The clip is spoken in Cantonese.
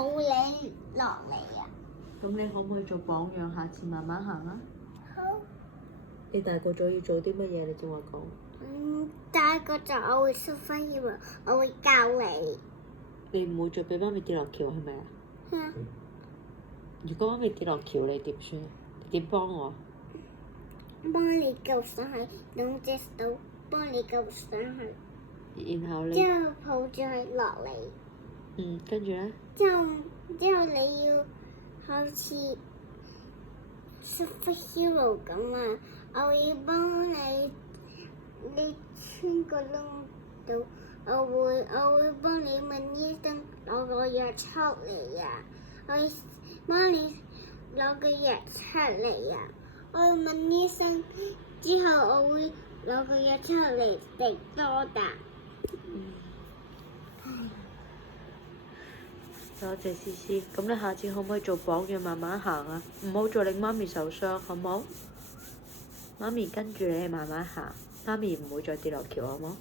抱你落嚟啊！咁你可唔可以做榜樣，下次慢慢行啊？好。你大個咗要做啲乜嘢？你正話講。大個就我會 superhero，我會教你。你唔會再俾媽咪跌落橋係咪啊？嗯。如果媽咪跌落橋，你點算？你點幫我？幫你救上去，兩隻手幫你救上去。然後你之後抱住佢落嚟。跟住咧？之後你要好似 superhero 咁啊！我會幫你穿個窿度，我會幫你問醫生攞個藥出嚟啊！我會幫你攞個藥出嚟啊！我會問醫生之後，我會攞個藥出嚟食多啖。多謝思思，咁你下次可唔可以做榜樣慢慢行啊？唔好再令媽咪受傷，好唔好？媽咪跟住你慢慢行，媽咪唔會再跌落橋，好唔好？